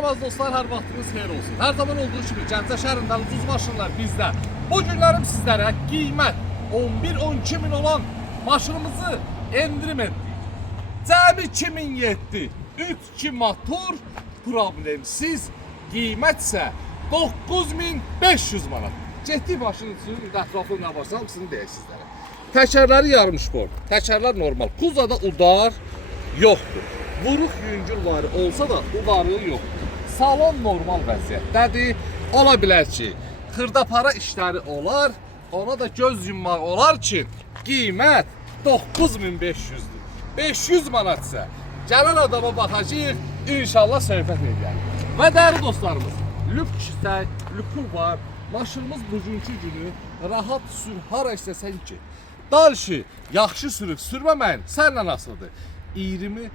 Salam az dostlar, hər vaxtınız xeyir olsun. Hər zaman olduğu kimi Gəncə şəhərindən ucuz maşınlar bizdə. Bu günlərim sizlərə qiymət 11-12 min olan maşınımızı endirim etdik. Cəmi 2007 3-2 motor problemsiz, qiymət isə 9500 manat. Getdik maşının üçün ətraflı nə varsa hamısını deyək sizlərə. Təkərləri yarımşpor, təkərlər normal. Kuzada udar yoxdur. Vuruq yüngülləri olsa da udarlığı yoxdur. Salon normal vəziyyətdədir. Ola bilər ki, xırdapara işləri olar, ona da göz yummaq olar ki, qiymət 9500-dür. 500 manat isə gələn adama baxacaq, inşallah söhbət edək. Və dəyərli dostlarımız, lüku var. Maşınımız bugünkü günü rahat sür, hara istəsən ki. Dalşı, yaxşı sürüb, sürməməyin, sənlə asılıdır. 24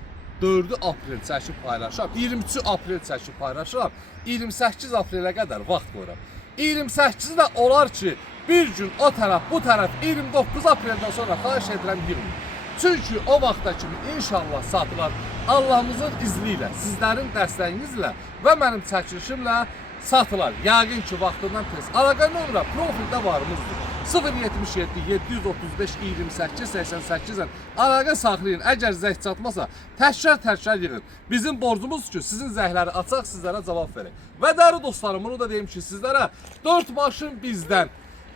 aprel çəkib paylaşıram, 23 aprel çəkib paylaşıram, 28 aprelə qədər vaxt qoyuram. 28-i də olar ki, bir gün o tərəf, bu tərəf 29 apreldən sonra xahiş edirəm girməyin. Çünki o vaxta kimi inşallah satılar Allahımızın izni ilə, sizlərin dəstəyinizlə və mənim çəkilişimlə satılar. Yəqin ki, vaxtından tez. Əlaqə nömrə profildə varımızdır. 077 735 28 88-dən əlaqə saxlayın. Əgər zəng çatmasa, təkrar yığın. Bizim borcumuz ki, sizin zəhləri açaq, sizlərə cavab verək. Və dəyərli dostlarım, bunu da deyim ki, sizlərə 4 maşın bizdən.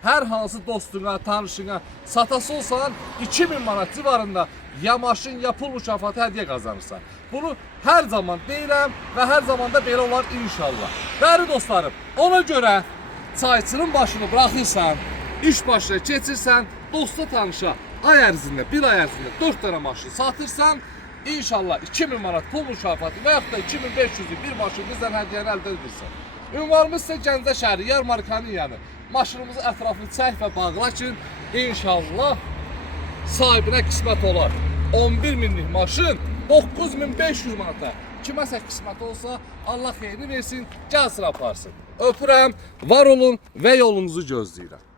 Hər hansı dostuna, tanışına satası olsan 2000 manat civarında ya maşın ya pul mükafatı hədiyyə qazanırsan. Bunu hər zaman deyirəm və hər zaman da belə olar inşallah. Dəyərli dostlarım, ona görə çayçının başını buraxırsan, iş başına keçirsən, dosta tanışa ay ərzində, bir ay ərzində 4 dənə maşın satırsan, inşallah 2000 manat pul mükafatı və yaxud da 2500'lük bir maşın bizdən hədiyyəni əldə edirsən. Ünvanımız isə Gəncə şəhəri, yarmarkanın yanı. Maşınımızı ətrafını çək və bağla ki, inşallah sahibinə qismət olar. 11 minlik maşın 9500 manata. Kiməsə qismət olsa, Allah xeyrini versin, gəlsin aparsın. Öpürəm, var olun və yolunuzu gözləyirəm.